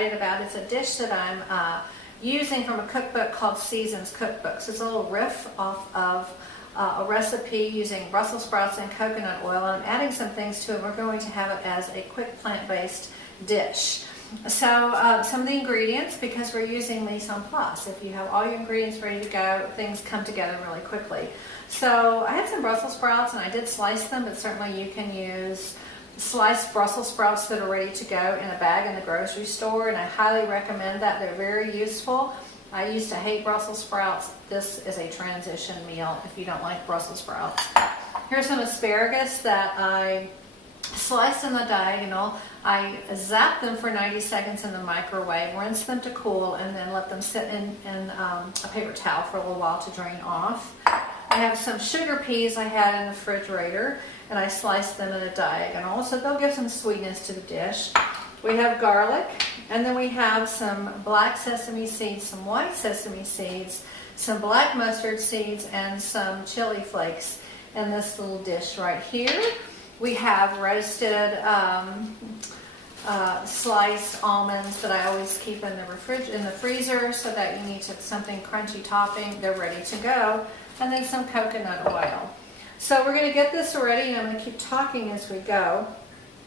excited about. It's a dish that I'm using from a cookbook called Seasons Cookbooks. It's a little riff off of a recipe using Brussels sprouts and coconut oil, and I'm adding some things to it. We're going to have it as a quick plant-based dish. So some of the ingredients, because we're using mise en place, if you have all your ingredients ready to go, things come together really quickly. So I had some Brussels sprouts and I did slice them, but certainly you can use sliced Brussels sprouts that are ready to go in a bag in the grocery store, and I highly recommend that. They're very useful. I used to hate Brussels sprouts. This is a transition meal if you don't like Brussels sprouts. Here's some asparagus that I sliced in the diagonal. I zapped them for 90 seconds in the microwave, rinsed them to cool, and then let them sit in a paper towel for a little while to drain off. I have some sugar peas I had in the refrigerator, and I sliced them in a diagonal, so they'll give some sweetness to the dish. We have garlic, and then we have some black sesame seeds, some white sesame seeds, some black mustard seeds, and some chili flakes in this little dish right here. We have roasted sliced almonds that I always keep in the freezer, so that you need something crunchy topping. They're ready to go. And then some coconut oil. So we're going to get this ready, and I'm going to keep talking as we go.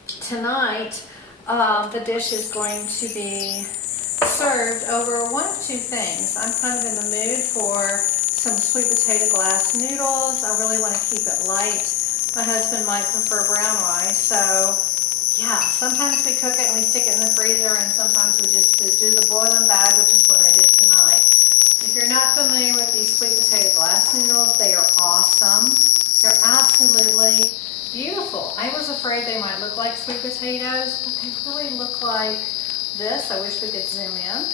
Tonight, the dish is going to be served over one of two things. I'm kind of in the mood for some sweet potato glass noodles. I really want to keep it light. My husband might prefer brown rice, so yeah, sometimes we cook it and we stick it in the freezer, and sometimes we just do the boiling bag, which is what I did tonight. If you're not familiar with these sweet potato glass noodles, they are awesome. They're absolutely beautiful. I was afraid they might look like sweet potatoes, but they really look like this. I wish we could zoom in.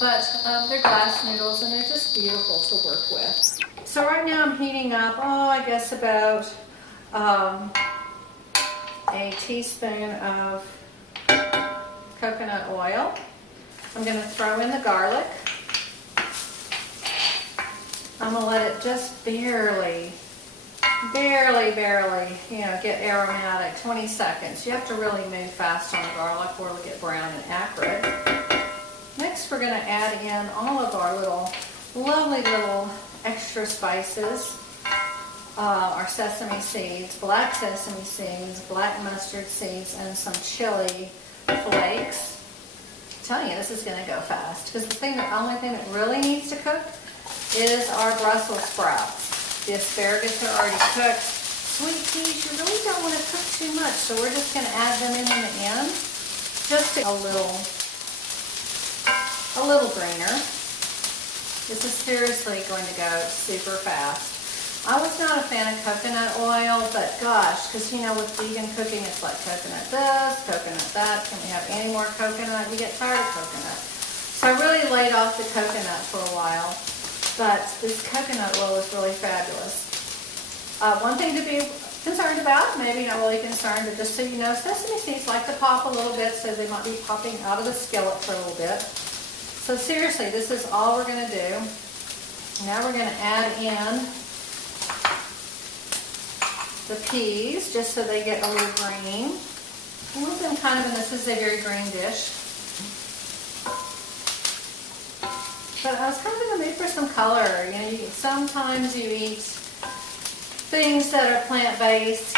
But they're glass noodles, and they're just beautiful to work with. So right now I'm heating up, I guess about a teaspoon of coconut oil. I'm going to throw in the garlic. I'm going to let it just barely, get aromatic, 20 seconds. You have to really move fast on the garlic or it'll get brown and acrid. Next, we're going to add in all of our lovely little extra spices. Our sesame seeds, black sesame seeds, black mustard seeds, and some chili flakes. I'm telling you, this is going to go fast, because the only thing that really needs to cook is our Brussels sprouts. The asparagus are already cooked. Sweet peas, you really don't want to cook too much, so we're just going to add them in the end, just a little greener. This is seriously going to go super fast. I was not a fan of coconut oil, but gosh, because with vegan cooking, it's like coconut this, coconut that. Can we have any more coconut? We get tired of coconut. So I really laid off the coconut for a while, but this coconut oil is really fabulous. One thing to be concerned about, maybe not really concerned, but just so you know, sesame seeds like to pop a little bit, so they might be popping out of the skillet for a little bit. So seriously, this is all we're going to do. Now we're going to add in the peas, just so they get a little green. We've been this is a very green dish. But I was kind of in the mood for some color. Sometimes you eat things that are plant-based,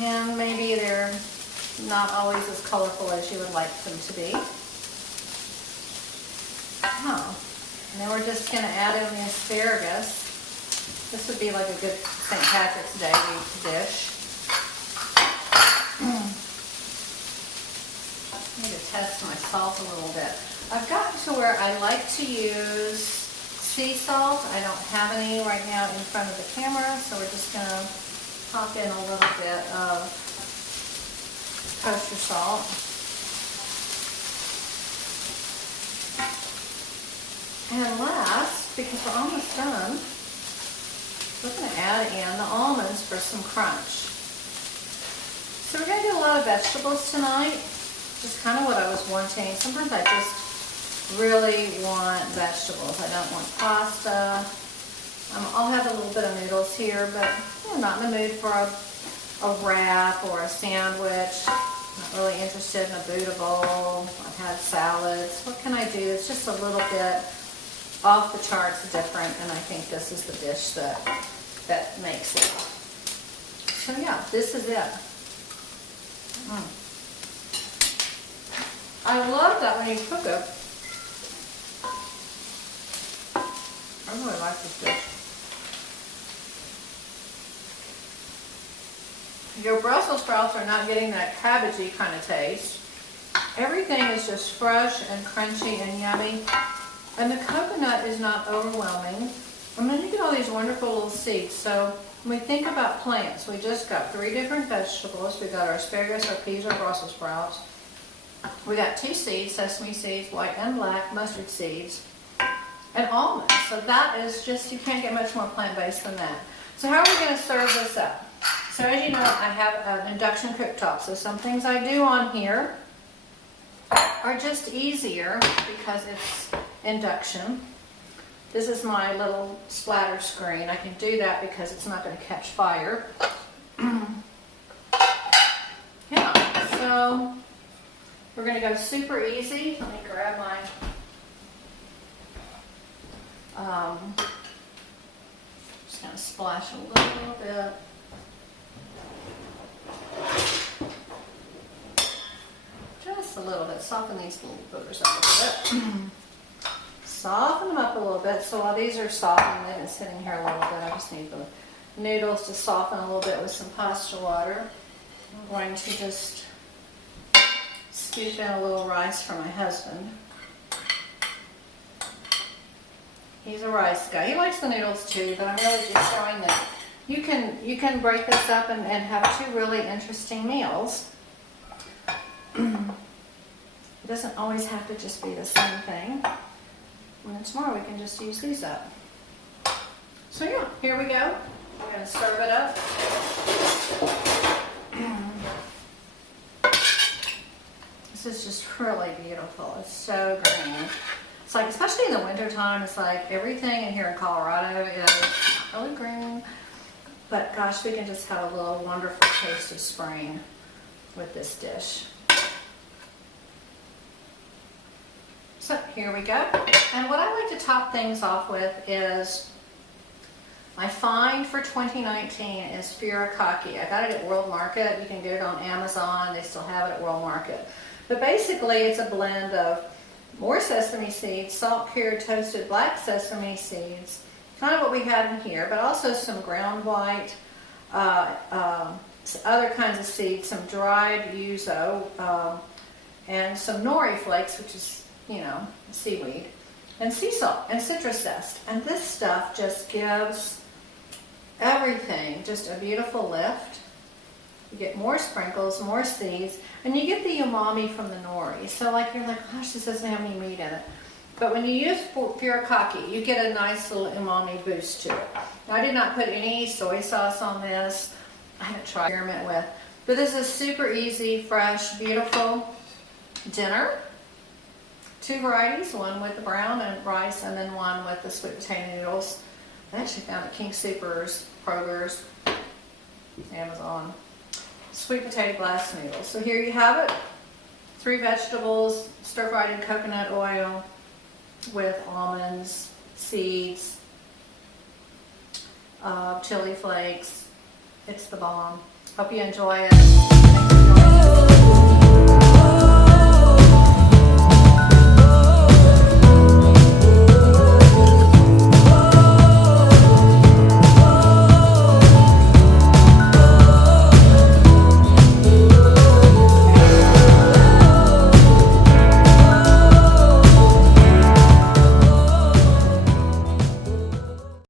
and maybe they're not always as colorful as you would like them to be. And then we're just going to add in the asparagus. This would be like a good St. Patrick's Day dish. I need to test my salt a little bit. I've gotten to where I like to use sea salt. I don't have any right now in front of the camera, so we're just going to pop in a little bit of kosher salt. And last, because we're almost done, we're going to add in the almonds for some crunch. So we're going to do a lot of vegetables tonight. Just kind of what I was wanting. Sometimes I just really want vegetables. I don't want pasta. I'll have a little bit of noodles here, but I'm not in the mood for a wrap or a sandwich. Not really interested in a Buddha bowl. I've had salads. What can I do? It's just a little bit off the charts different, and I think this is the dish that makes it. So yeah, this is it. I love that when you cook it. I really like this dish. Your Brussels sprouts are not getting that cabbagey kind of taste. Everything is just fresh and crunchy and yummy. And the coconut is not overwhelming. And then you get all these wonderful little seeds. So when we think about plants, we just got 3 different vegetables. We got our asparagus, our peas, our Brussels sprouts. We got 2 seeds, sesame seeds, white and black, mustard seeds, and almonds. So that is just, you can't get much more plant-based than that. So how are we going to serve this up? So as you know, I have an induction cooktop. So some things I do on here are just easier because it's induction. This is my little splatter screen. I can do that because it's not going to catch fire. Yeah, so we're going to go super easy. Let me grab my just going to splash a little bit. Just a little bit. Soften these little boogers up a little bit. Soften them up a little bit. So while these are softening, they've been sitting here a little bit. I just need the noodles to soften a little bit with some pasta water. I'm going to just scoop in a little rice for my husband. He's a rice guy. He likes the noodles too, but I'm really just showing that you can break this up and have 2 really interesting meals. It doesn't always have to just be the same thing. And then tomorrow we can just use these up. So yeah, here we go. We're going to serve it up. This is just really beautiful. It's so green. It's like, especially in the winter time, it's like everything in here in Colorado is really green. But gosh, we can just have a little wonderful taste of spring with this dish. So here we go. And what I like to top things off with is my find for 2019 is furikake. I got it at World Market. You can get it on Amazon. They still have it at World Market. But basically it's a blend of more sesame seeds, salt cured toasted black sesame seeds, kind of what we had in here, but also some ground white, other kinds of seeds, some dried yuzu, and some nori flakes, which is, you know, seaweed, and sea salt and citrus zest. And this stuff just gives everything just a beautiful lift. You get more sprinkles, more seeds, and you get the umami from the nori. So like you're like, gosh, this doesn't have any meat in it. But when you use furikake, you get a nice little umami boost to it. Now, I did not put any soy sauce on this. I haven't tried to experiment with. But this is super easy, fresh, beautiful dinner. 2 varieties, one with the brown and rice, and then one with the sweet potato noodles. I actually found at King Soopers, Kroger's, Amazon. Sweet potato glass noodles. So here you have it. 3 vegetables, stir-fried in coconut oil with almonds, seeds, chili flakes. It's the bomb. Hope you enjoy it. Thanks for joining us.